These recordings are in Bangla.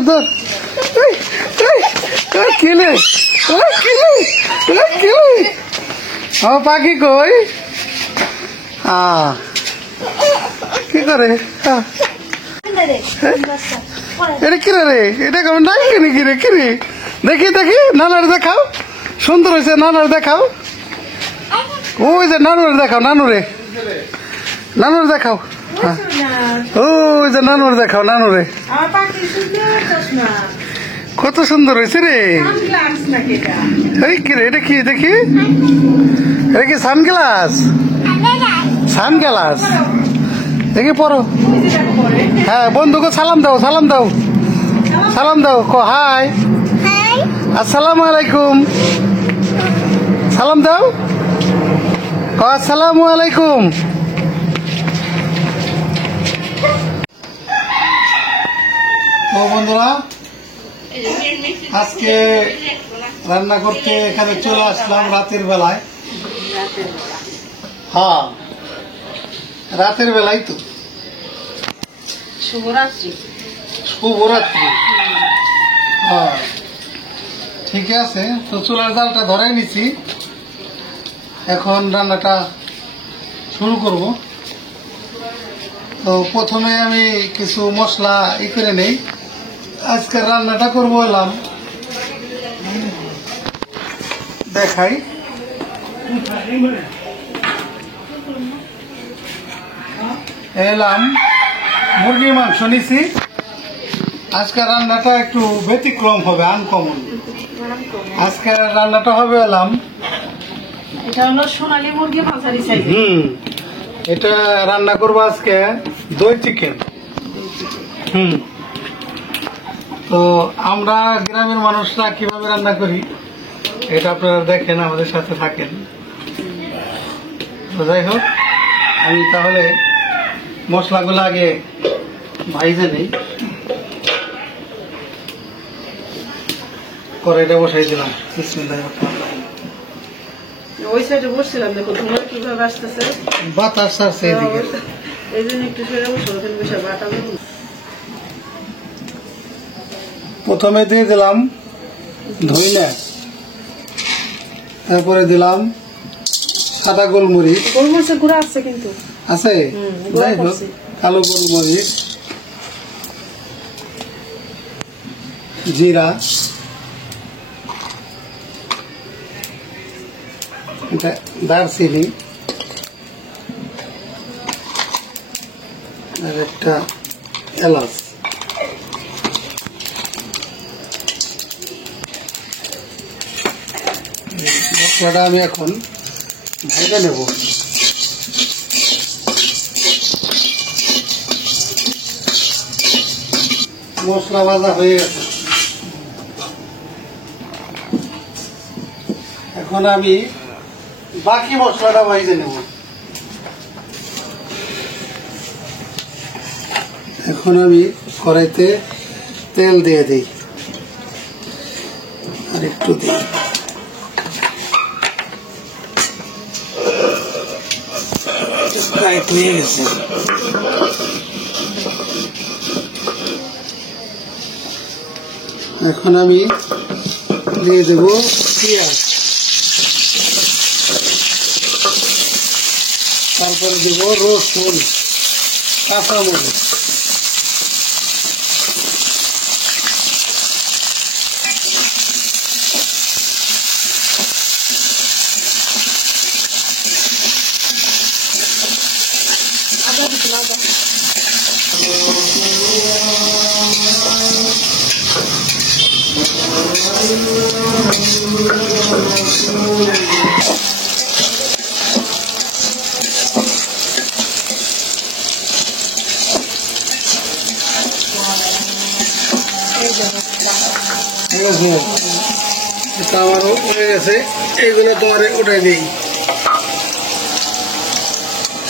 ধর ধর কিলে আমার পাখি কই কি করে এটা কিরে রে এটা কেমন ডাকি নাকি রে কিরে দেখি দেখি নানার দেখাও সুন্দর হয়েছে নানার দেখাও ওই যে নানুর দেখাও নানুরে নানুর দেখাও ওই যে নানুর দেখাও নানুরে কত সুন্দর হয়েছে রে এই কি রে এটা কি দেখি এটা কি সানগ্লাস সানগ্লাস দেখি পড়ো হ্যাঁ বন্ধুকে সালাম দাও সালাম দাও সালাম দাও কো হাই আসসালামু আলাইকুম সালাম দাও কো আসসালামু আলাইকুম তো বন্ধুরা আজকে রান্না করতে এখানে চলে আসলাম রাতের বেলায় হ্যাঁ রাতের বেলায় তো শুভরাত্রি শুভরাত্রি হ্যাঁ ঠিক আছে তো চুলার জালটা ধরে নিছি এখন রান্নাটা শুরু করব তো প্রথমে আমি কিছু মশলা করে নেই আজকে রান্নাটা করবো এলাম দেখাই এলাম মুরগির মাংস নিছি আজকে রান্নাটা একটু ব্যতিক্রম হবে আনকমন আজকে রান্নাটা হবে এলাম এটা হলো সোনালী মুরগি ভাজারি চাই এটা রান্না করবো আজকে দই চিকেন তো আমরা গ্রামের মানুষরা কিভাবে রান্না করি এটা আপনারা দেখেন আমাদের সাথে থাকেন তো যাই হোক আমি তাহলে মশলাগুলো আগে ভাইজে নেই কড়াইটা বসাই দিলাম বিসমিল্লাহির রহমানির রহিম ওই সাইডে বসছিলাম দেখো তোমার কিভাবে আসতেছে বাতাস আসছে এদিকে এই জন্য একটু সরে বসো ওখানে বসে বাটা প্রথমে দিয়ে দিলাম ধইনা তারপরে দিলাম সাদা গোলমরিচ গোলমরিচের গুঁড়া আছে কিন্তু আছে যাই হোক কালো গোলমরিচ জিরা দারচিনি আর একটা এলাচ মশলাটা আমি এখন ভেজে নেব মশলা ভাজা হয়ে গেছে এখন আমি বাকি মশলাটা ভেজে নেব এখন আমি কড়াইতে তেল দিয়ে দিই আর একটু দিই টাইট হয়ে গেছে এখন আমি দিয়ে দেব পেঁয়াজ তারপরে দেব রসুন কাঁচামরিচ এটা আমারও হয়ে গেছে এইগুলো তোমার উঠে দিই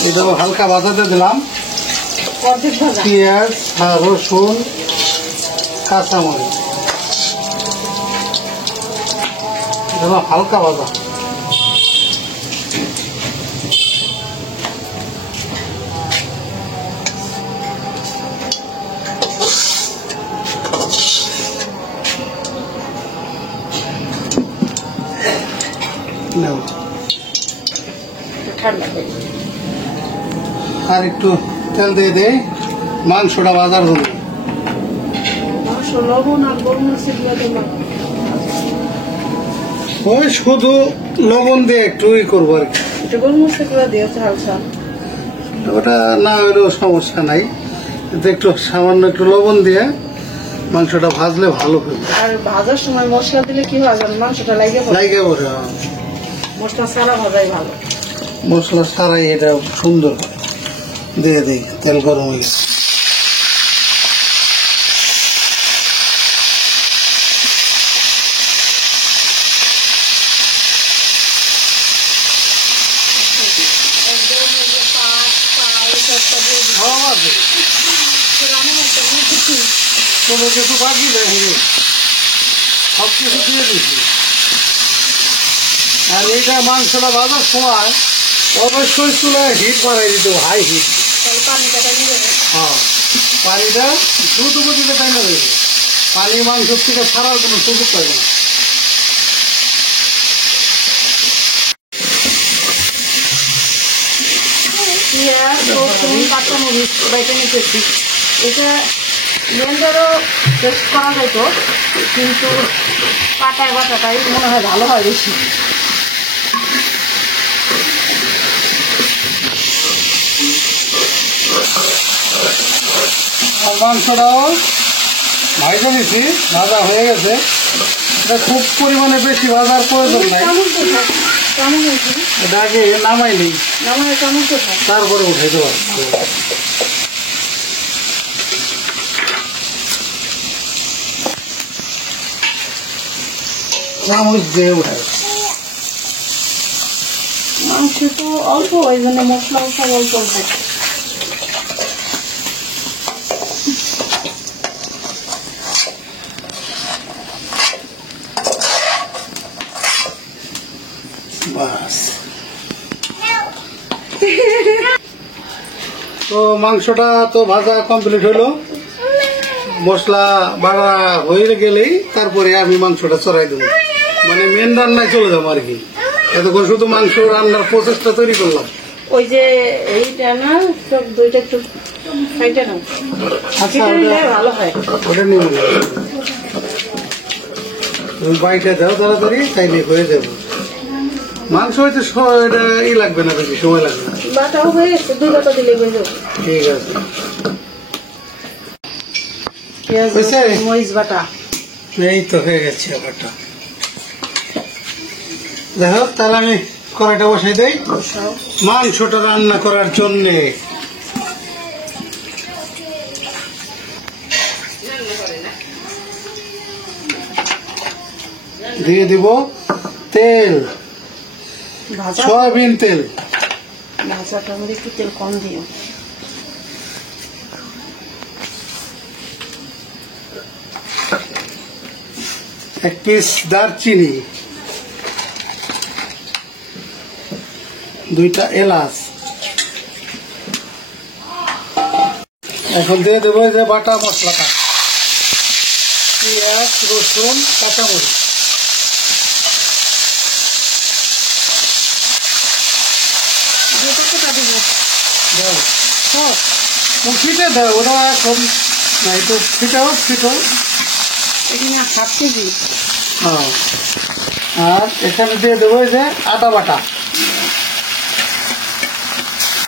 এটা হালকা ভাজাতে দিলাম পেঁয়াজ আর রসুন কাঁচামরিচ এটা হালকা ভাজা নাও। ঠান্ডা হয়ে আর একটু তেল দিয়ে দেই মাংসটা ভাজার জন্য। মাংস লবণ আর গোলমরিচ এগুলো দিলাম। ওই শুধু লবণ দিয়ে একটু করবো আর কি। এটা গোলমরিচ এগুলো দিয়েছে হালকা। ওটা না হলেও সমস্যা নাই, কিন্তু একটু সামান্য একটু লবণ দিয়ে মাংসটা ভাজলে ভালো হবে। আর ভাজার সময় মশলা দিলে কি হয় জানো, মাংসটা লাগে লাগে পরে মশলা ছাড়া ভাজাই ভালো। মশলা ছাড়াই এটা সুন্দর হয়। দিয়ে দিই, তেল গরম হয়ে গেছে। কোনো কিছু বাকি দেখি সব কিছু দিয়ে দিচ্ছি। আর এইটা মাংসটা ভাজার সময় অবশ্যই চুলায় হিট বাড়াই দিতে হবে, হাই হিট। হ্যাঁ, পানিটা দ্রুত গতিতে টাইমে দেবে। পানি মাংস থেকে ছাড়ার কোনো সুযোগ পাবে না। পেঁয়াজ রসুন কাঁচামরিচ বাইটে নিতেছি। এটা ব্লেন্ডারও টেস্ট করা হতো, কিন্তু পাটায় বাটাটাই মনে হয় ভালো হয় বেশি। আর মাংসটাও ভাজা নিচ্ছি, ভাজা হয়ে গেছে। এটা খুব পরিমাণে বেশি ভাজার প্রয়োজন নাই। কেমন হয়েছে? এটা আগে নামাই নেই, নামায় কেমন কোথায়? তারপরে উঠাইতে পারবো। চামচ দিয়ে উঠাই। মাংস তো অল্প, ওই জন্য মশলাও সব অল্প অল্প। বাস, তো মাংসটা তো ভাজা কমপ্লিট হলো। মশলা বাড়া হয়ে গেলেই তারপরে আমি মাংসটা চড়াই দেবো, মানে মেন রান্নায় চলে যাবো আর কি। এতক্ষণ শুধু মাংস রান্নার প্রসেসটা তৈরি করলাম। ওই যে এইটা না, সব দুইটা একটু খাইটা না, আচ্ছা, ভালো হয়। ওটা নিয়ে তুমি বাইটা দাও তাড়াতাড়ি, তাইলে হয়ে যাবে। মাংস হয়তো এটা লাগবে না, বেশি সময় লাগবে না। বাটাও হয়ে গেছে, দুই বাটা দিলে হয়ে যাবে। ঠিক আছে, পেঁয়াজ হয়েছে? রসুন, মরিচ বাটা। এই তো হয়ে গেছে ব্যাপারটা। দেখো, তাহলে আমি কড়াইটা বসাই দেই মাংসটা রান্না করার জন্যে। দিয়ে দিব তেল, ভাজা সয়াবিন তেল। ভাজাটার মধ্যে একটু তেল কম দিও। এক পিস দারচিনি, দুইটা এলাচ। এখন দিয়ে দেবো যে বাটা মশলাটা, পেঁয়াজ রসুন কাঁচামরিচ। দাও সব ফিটে দাও, ওরা এখন না একটু ফিটাও ফিটো। এখানে 1/2 কেজি। হ্যাঁ, আর এখানে দিয়ে দেবো যে আদা বাটা।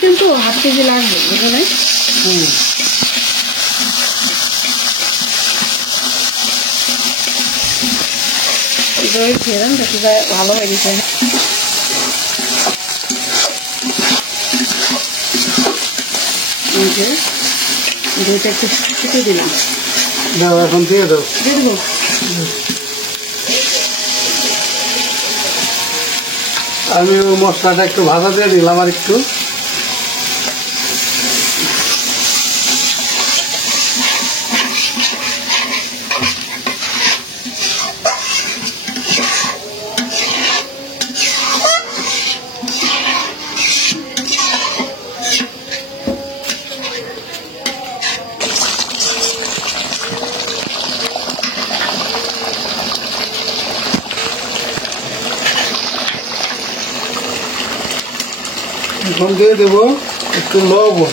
কিন্তু 1/2 কেজি লাগবে এখানে। দই খেলাম, দেখি ভালো হয়ে গেছে। দইটা একটু ফুটে দিলাম। দাও, এখন দিয়ে দাও। দিয়ে দেবো। আমি ওই মশলাটা একটু ভাজা দিয়ে দিলাম আর একটু। এখন দিয়ে দেবো একটু লবণ,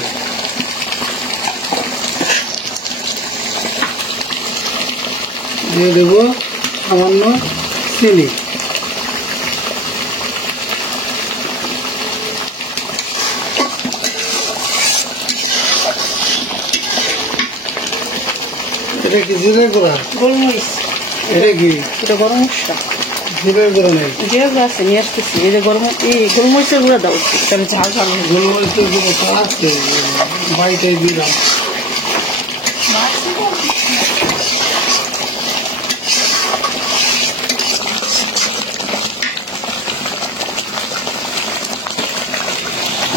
দিয়ে দেবো সামান্য চিনি, এটা কি জিরে গুঁড়া? গোলমরিচ, এটা কি এটা গরম মশলা, জিরের গুঁড়া নেই? জিরা গুঁড়া আছে, নিয়ে আসতেছি। এই যে গোলমরিচের গুঁড়া দাও, তাহলে ঝাল ঝাল হবে। গোলমরিচের গুঁড়ো তো আছে, বাড়িটাই দিলাম।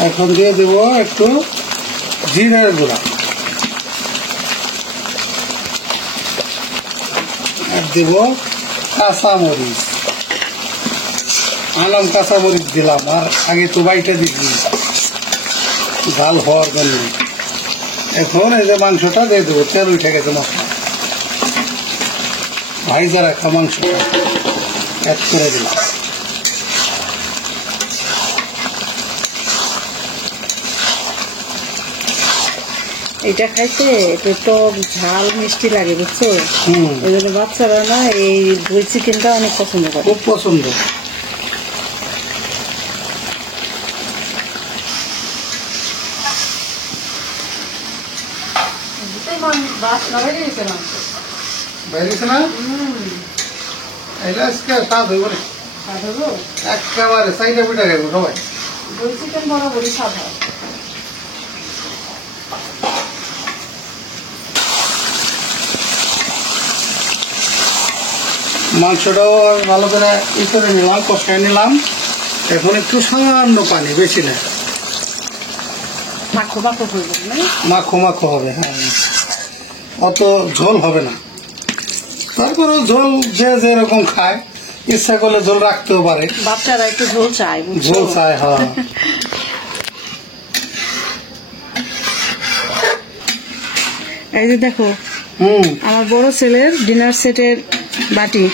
এখন দিয়ে দেবো একটু জিরার গুঁড়া, আর দেব কাঁচামরিচ। আলাম কাঁচামরিচ দিলাম, আর আগে তো বাইটা দিচ্ছি ঝাল হওয়ার জন্য। এখন এই যে মাংসটা দিয়ে দেবো, তেল উঠে গেছে মশলা, ভাইজা রাখা মাংসটা অ্যাড করে দিলাম। এটা খাইতে একটু টক ঝাল মিষ্টি লাগে, বুঝছো? ওই জন্য বাচ্চারা না এই দই চিকেনটা অনেক পছন্দ করে, খুব পছন্দ। বাইরেছে না এটা আজকে স্বাদ হইব না, একেবারে চাইটা পিঠা খাইব সবাই। দই চিকেন বরাবরই স্বাদ হয়। মাংসটাও ভালো করে ই করে নিলাম, কষায় নিলাম। এখন একটু সামান্য পানি, বেশি না, মাখো মাখো করবো না, মাখো মাখো হবে। হ্যাঁ, অত ঝোল হবে না। তারপরেও ঝোল যে যেরকম খায়, ইচ্ছা করলে ঝোল রাখতেও পারে। বাচ্চারা একটু ঝোল চায়, ঝোল চায়, হ্যাঁ। এই যে দেখো আমার বড় ছেলের ডিনার সেটের বাটি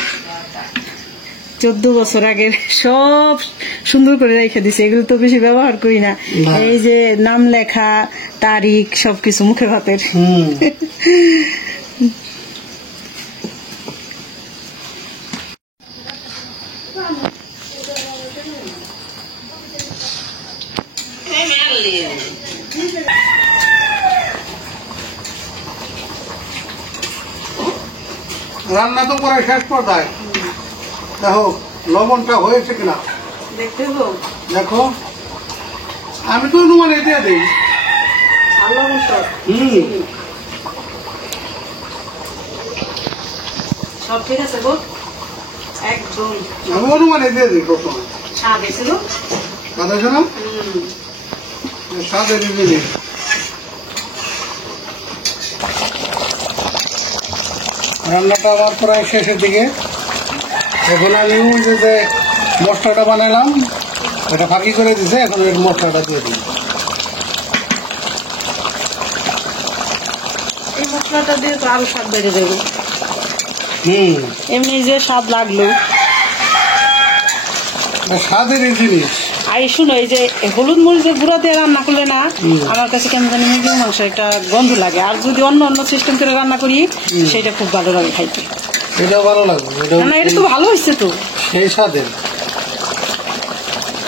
14 বছর আগের, সব সুন্দর করে রেখে দিছে। এগুলো তো বেশি ব্যবহার করি না। এই যে নাম লেখা, তারিখ, সবকিছু মুখে ভাতের। রান্না তো প্রায় শেষ পর্যায়ে, দেখো লবণটা হয়েছে কিনা দেখতে দেখো। আমি তো অনুমানে দিয়ে দিই। সব ঠিক আছে গো, একদম আমি অনুমানে দিয়ে দিই প্রথমে। স্বাদ এসেছিল, স্বাদ আছে না? স্বাদে দিয়ে দিই। রান্নাটা আমার প্রায় শেষের দিকে। এখন আমি যে মশলাটা বানালাম, এটা ফাঁকি করে দিছে, এখন এর মশলাটা দিয়ে দিই। এই মশলাটা দিয়ে তো আরো স্বাদ বেড়ে যাবে। এমনি যে স্বাদ লাগলো, স্বাদেরই জিনিস। আর শুনো, এই যে হলুদ মরিচের গুঁড়া দিয়ে রান্না করলে না, আমার কাছে কেমন জানি মুরগির মাংস একটা গন্ধ লাগে। আর যদি অন্য অন্য সিস্টেম করে রান্না করি, সেটা খুব ভালো লাগে খাইতে। এটাও ভালো লাগবে, না এটা তো ভালো হয়েছে তো, সেই স্বাদের।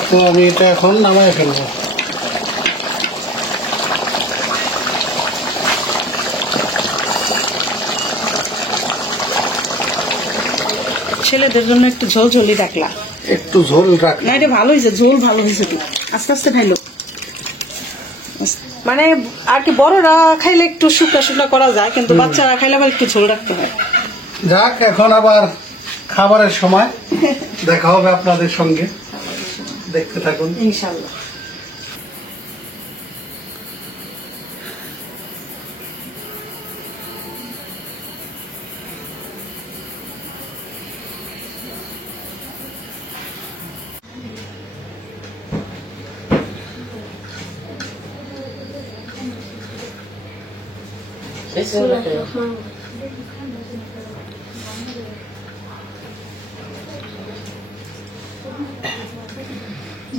তো আমি এটা এখন নামাই ফেলবো। ছেলেদের জন্য একটু ঝোল ঝোলই রাখলা, একটু ঝোল রাখ। না এটা ভালো হয়েছে, ঝোল ভালো হয়েছে তো। আস্তে আস্তে খাইলো, মানে আর কি বড়রা খাইলে একটু শুকনা শুকনা করা যায়, কিন্তু বাচ্চারা খাইলে আবার একটু ঝোল রাখতে হয়। যাক, এখন আবার খাবারের সময়, দেখা হবে আপনাদের সঙ্গে, দেখতে থাকুন ইনশাআল্লাহ।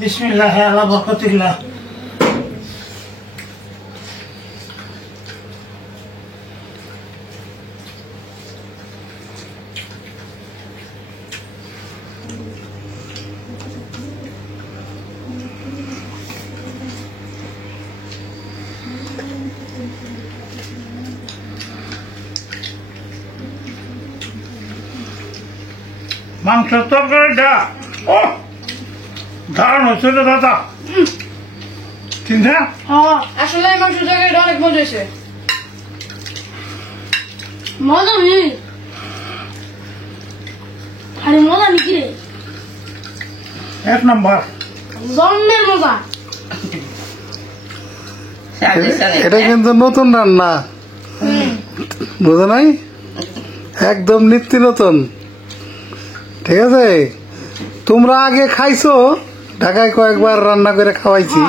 বিসমিল্লাহ আলা বরকাতিল্লাহ। মাংসের তরকারিটা ও দারুণ হচ্ছে রে দাদা। চিন্তা আসলে এই মাংস তরকারিটা অনেক মজা হয়েছে। মজা নেই, আরে মজা নাকি রে, এক নম্বর। জন্মের মজা। এটা কিন্তু নতুন রান্না, বুঝো নাই? একদম নিত্য নতুন। ঠিক আছে, তোমরা আগে খাইছো, ঢাকায় কয়েকবার রান্না করে খাওয়াইছি,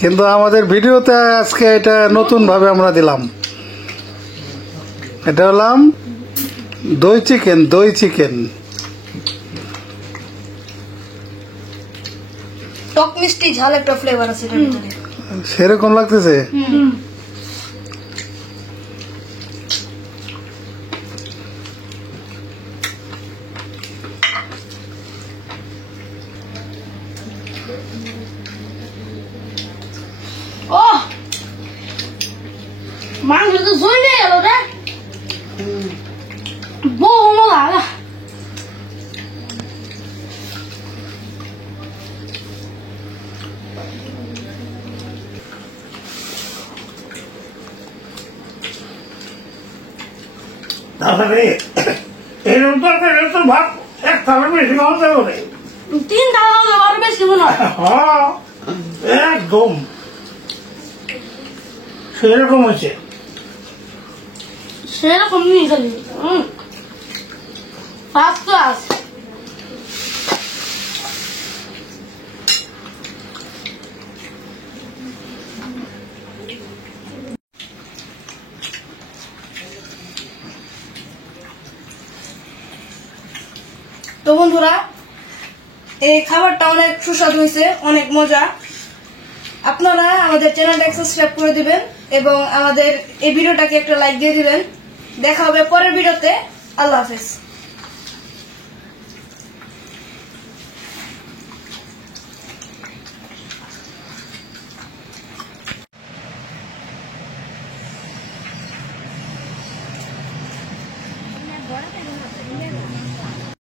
কিন্তু আমাদের ভিডিওতে আজকে এটা নতুন ভাবে আমরা দিলাম। এটা হলাম দই চিকেন। দই চিকেন টক মিষ্টি ঝাল একটা ফ্লেভার আছে এটার ভিতরে। সেরকম লাগতেছে। ও মাংস তো জমে গেল রে, বহু মজা। তাহলে এরকম তরকারি তো ভাত এক থালার বেশি খাওয়া যাবে। 3 থালা আরো বেশি মনে হয়। একদম সেরকম হয়েছে। সেরকম নিয়ে খালি ফার্স্ট ক্লাস। তো বন্ধুরা, এই খাবারটা অনেক সুস্বাদু হয়েছে, অনেক মজা। আপনারা আমাদের চ্যানেলটাকে সাবস্ক্রাইব করে দিবেন এবং আমাদের এই ভিডিওটাকে একটা লাইক দিয়ে দিবেন। দেখা হবে পরের ভিডিওতে। আল্লাহ হাফেজ। বড়